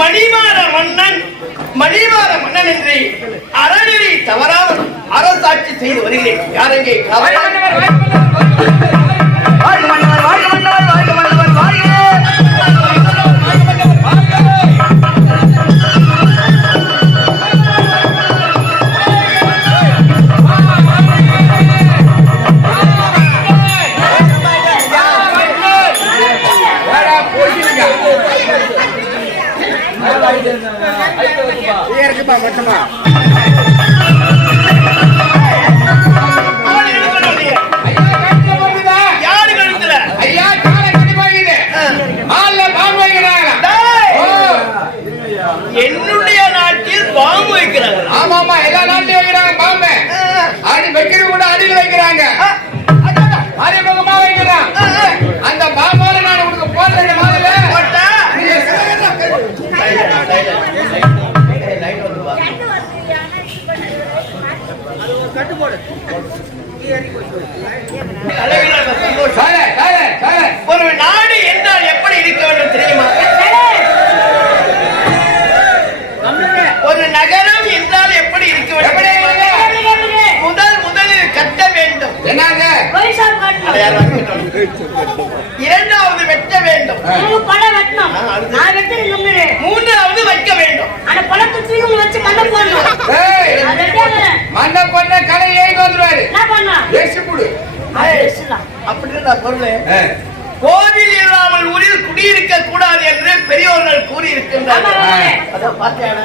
மணிமாற மன்னன் மணிமாற மன்னன் என்று அறநெறி தவறாமல் அரசாட்சி செய்து வருகிறேன். யாரெங்கே யாரு கழுத்துல டேய், என்னுடைய நாட்டில் பாம்பு வைக்கிறாங்க. ஆமாமா எல்லா நாட்டிலும் வைக்கிறாங்க பாம்பு. அடி வைக்கிறது கூட அடியில் வைக்கிறாங்க. அறிமுகமா வைக்கிறான் ஒரு நாடு என்றால் எப்படி இருக்க வேண்டும் தெரியுமா? ஒரு நகரம் என்றால் எப்படி இருக்க வேண்டும்? முதல் முதலில் கட்ட வேண்டும். என்னங்க. இரண்டாவது வெட்ட வேண்டும். மூன்றாவது வைக்க வேண்டும். ஏய். மண்ண பொண்ண பொருள்? கோவில் இல்லாமல் ஊரில் குடியிருக்க கூடாது என்று பெரியோர்கள் கூறியிருக்கின்றார்கள். அதான் பாத்தியாடா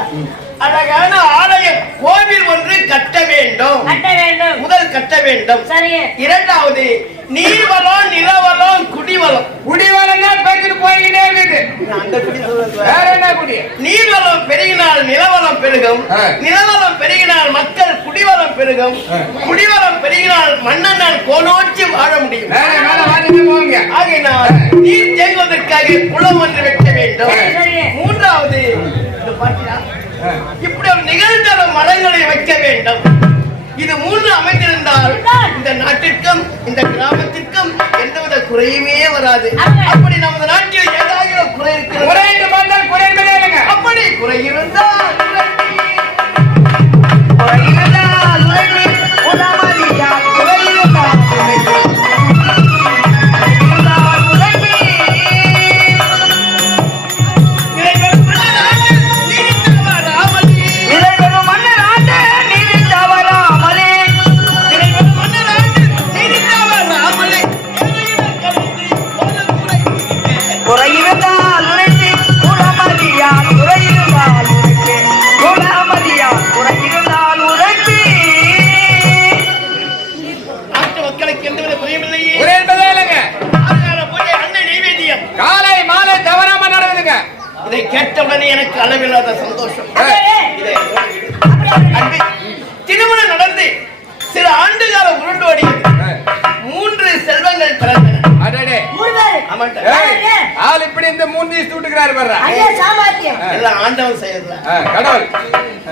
அழகான ஆலயம் கோவில் ஒன்று கட்ட வேண்டும். முதல் கட்ட வேண்டும். இரண்டாவது நீர்வளம் நிலவளம் குடிவளம் குடிவரங்க பெருக்கிட்டு போய்கிட்டே இருக்குது அந்த குடி சொல்றது வேற. வேற என்ன குடி நீர்வளம் பெருகினால் நிலவளம் பெருகும். நிலவளம் பெருகினால் மக்கள் குடிவளம் பெருகும். குடிவளம் பெருகினால் மன்னனால் கோலோச்சி வாழ முடியும். ஆகையினால் நீர் தேங்குவதற்காக குளம் ஒன்று வெட்ட வேண்டும். மூன்றாவது? இப்படி ஒரு நிகழ்தர மரங்களை வைக்க வேண்டும். இது மூன்று அமைந்திருந்தால் இந்த நாட்டிற்கும் இந்த கிராமத்திற்கும் எந்தவித குறையுமே வராது. அப்படி நமது நாட்டில் ஏதாவது குறை இருக்கிறது. இல்லைங்க அப்படி குறை இருந்தால் ஆள் இப்படி இந்த மூணு தூட்டுக்கிறாரு பாரு எல்லாம் ஆண்டவன் செய்யறதுல கடவுள்.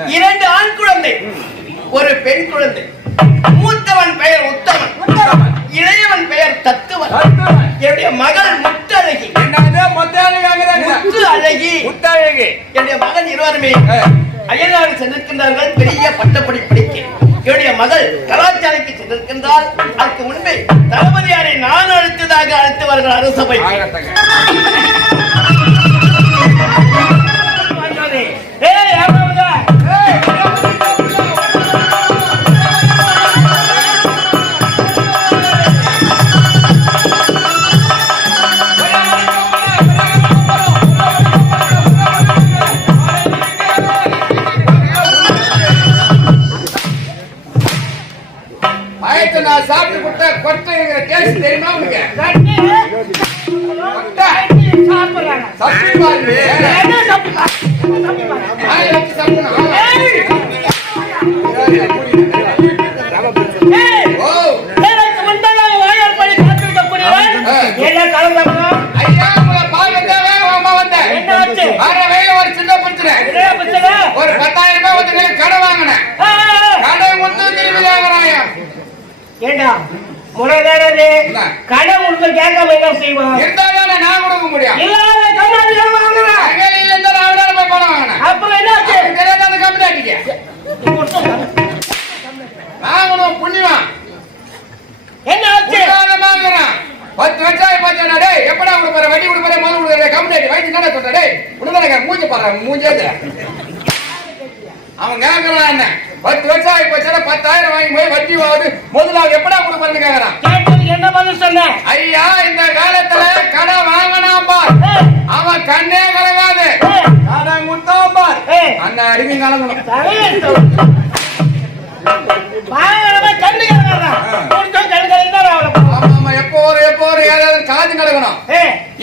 இரண்டு ஆண் குழந்தை ஒரு பெண் குழந்தை. மூத்தவன் பெயர் உத்தமன். இளையவன் பெயர் தத்துவன். என்னுடைய மகள் முத்தழகி. என்னது? மொத்த அழகி முத்தழகு. என்னுடைய மகன் இருவருமே. அயல்நாடு சென்றிருக்கின்றார்கள். பெரிய பட்டப்படி படிக்க. என்னுடைய மகள் கலாச்சாரಕ್ಕೆ சென்றிருக்கின்றால் அதற்கு முன்பே தளபதியாரை நான் அழைத்ததாக அழைத்தவர்கள் அரசபை. கொட்டை டேஸ்ட் தெரியுமா உனக்கு? கொட்டை. சப்பி பாரு. கடன் உள்ள கேட்காம என்ன செய்வான்? இருந்தாலும் நான் கொடுக்க முடியும். இல்லாத கண்ணாடி வாங்குறேன் இருந்தாலும் அவனால போய் பணம் வாங்கினேன். அப்புறம் என்னாச்சு? அதுக்கு தெரியாத அந்த கம்பெனி அடிக்க வாங்கணும் புண்ணியம்? என்ன ஆச்சு? உதாரணமாகறான். பத்து வெங்காயம் பச்சை டேய் எப்படா கொடுப்பாரு வட்டி கொடுப்பாரு மது கொடுப்பாரு கம்பெனி அடி வயிற்று என்ன சொல்ற? டேய் உடனே மூஞ்சி பாரு மூஞ்சே அவன் கேட்கறான் என்ன? பத்து வருஷம் ஆகி போச்சுன்னா பத்தாயிரம் வாங்கி போய் வட்டி வாங்குது. முதல்ல எப்படா கொடுப்பாருன்னு கேட்கறான் என்ன பதில் சொன்ன? ஐயா இந்த காலத்துல கடை வாங்கினான் பார். அவன் கண்ணே கலங்காது. கடை கொடுத்தான் பார். அந்த அடிமை கலங்கணும். வாங்கினவன் கண்ணு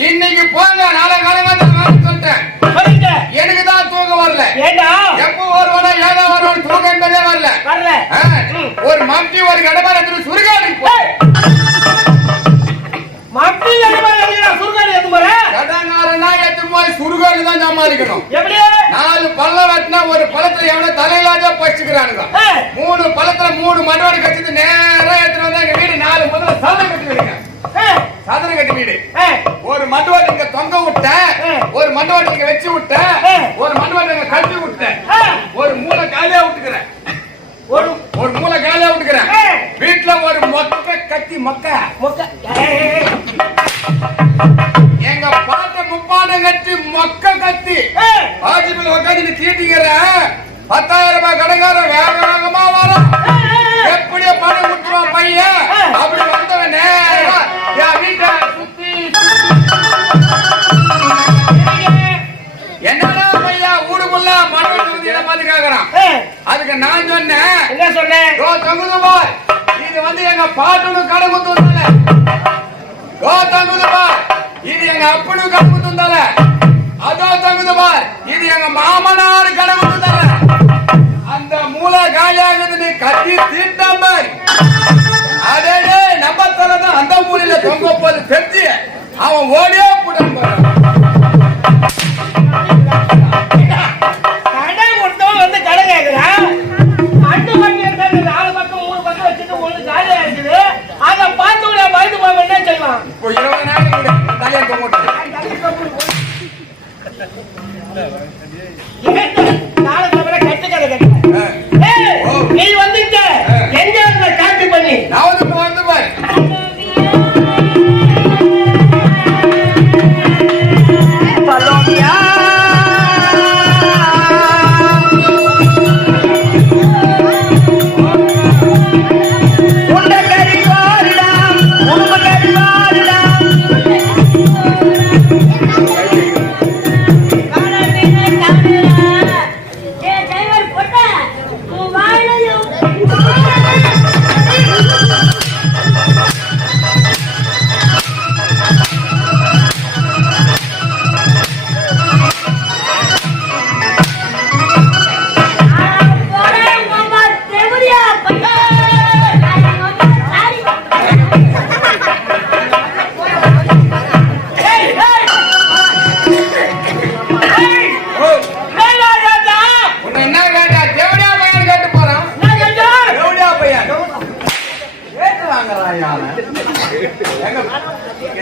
இன்னைக்கு போங்க நாளை காலங்காத நான் சொல்லிட்டேன். சொல்லிட்ட. எனக்கு தான் தூக்கம் வரல. ஏண்டா? எப்போ வருவானோ ஏதா வருவானோ தூக்கம் என்பதே வரல. வரல. ஒரு மம்டி ஒரு கடப்பாரத்தில் சுருகாடு போய் சுருகாடு தான் சமாளிக்கணும்? நாலு பள்ளம் வெட்டினா ஒரு பழத்துல எவனோ தலையிலாத பச்சுக்கிறானுங்க மூணு பழத்துல மூணு மண்டவாடி கட்டிட்டு நேரா எடுத்துட்டு வந்தா எங்க வீடு நாலு முதல்ல சாதனை கட்டி வீடுங்க ஏய், சாதனை கட்டி வீடு. ஒரு மண்டவாடி இங்க தொங்க விட்டேன் ஏய். ஒரு மண்டவாடி இங்க வச்சு விட்டேன். ஒரு மண்டவாடி இங்க கட்டி விட்டேன் ஒரு மூளை காலியா விட்டுக்கிறேன். ஒரு ஒரு மூளை காலியா விட்டுக்கிறேன். வீட்டுல ஒரு மொக்க கத்தி மொக்க. முக்க. எங்க பாட்ட முப்பாடம் கட்டி மொக்க கத்தி ஏய், ஆஜிபில் உட்காந்து தீட்டிக்கிற பத்தாயிரம் ரூபாய் கடைக்காரன் வேக வேகமா வரும். எப்படியோ பணம் கொடுத்துருவான் பையன். அப்படி வந்தவன் என் வீட்டை சுத்தி என்னடா பையா ஊருக்குள்ள மண் வெட்டுறது இதை பார்த்து கேக்குறான். ஏய், அதுக்கு நான் சொன்னேன். என்ன சொன்னேன்? இது வந்து எங்க பாட்டனு கடை குத்து வந்தால யோ இது எங்க அப்பனு கடை வந்தால அதோ தங்குது பாய் இது எங்க மாமனார் கடை குத்து அந்த மூளை காலியாகுதுன்னு கத்தி தீட்டாம அதே நம்ம தான் அந்த மூலையில தொங்க போது தெரிஞ்சு அவன் ஓடியே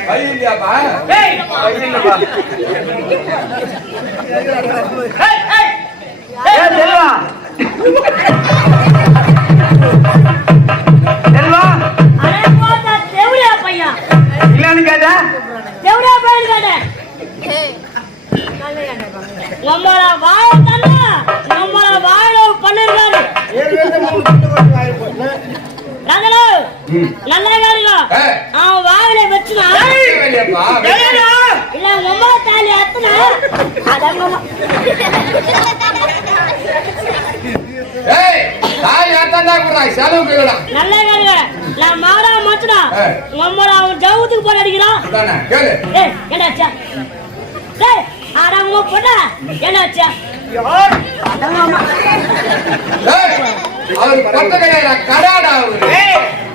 கை இல்லையாப்பா? கை இல்லப்பா ஏய் ஏய்! ஏன் செல்வா! செல்வா! இல்லன்னு கேட்டா? நம்மள வாழ தானே நம்மள வாழ பண்ணிருக்காரு நல்லா ஏய். அவன் வாயில வச்சுனா? இல்ல உம்மா தாலி அத்துனா நான் மாறா மாத்துனா ஏய். நம்மள அவன் ஜவுத்துக்கு போட அடிக்கிறான் அதானே கேளு. ஏய் என்னாச்சா ஏய் ஆறாம பொண்ணா என்னாச்சா கையில கடாடா அவரு.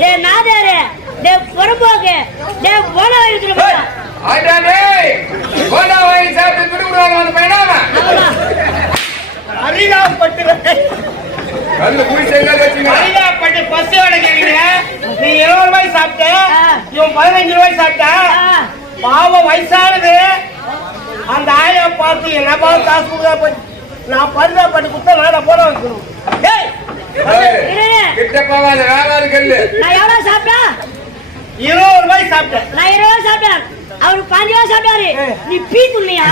டேய் நாதாரு டேய் புறம்போக்கு டேய் போன வயசுல அடானே கோடா வாங்கி சாப்பிட்டு துடுக்குறாங்க அந்த பையனாம அரிதாப்பட்டு கல்லு குடி செங்கல் வச்சுங்க அரிதாப்பட்டு பஸ் வேலை கேக்குறீங்க நீ இருபது ரூபாய் சாப்பிட்ட ஆ. இவன் பதினஞ்சு ரூபாய் சாப்பிட்டா. பாவம் வயசானது. அந்த ஆயா பார்த்து என்ன பார்த்து காசு கொடுத்தா போய் நான் பருதா பட்டு குத்த நான் போட வைக்கணும் டேய், கிட்ட போகாத வேளாறு கல்லு நான் எவ்வளவு சாப்பிட்டா இருபது ரூபாய் சாப்பிட்டேன். நான் இருபது ரூபா சாப்பிட்டேன். அவரு பாஞ்சு ரூபா சாப்பிட்டாரு. நீ பீ துள்ளியா?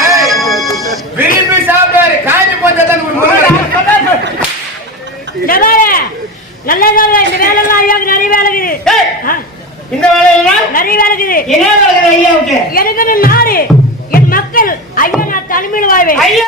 ஏய், விரும்பி சாப்பிடாரு. காய்ச்சி போச்சா தான் இந்த பாரு. நல்ல வேலை. இந்த வேலை எல்லாம் ஐயாவுக்கு நிறைய வேலை இருக்குது. இந்த நிறைய வேலை இருக்குது. என்ன வேலை ஐயாவுக்கு? எனக்கு நாடு? என் மக்கள் ஐயா நான் தனிமையில் வாழ்வேன். ஐயா!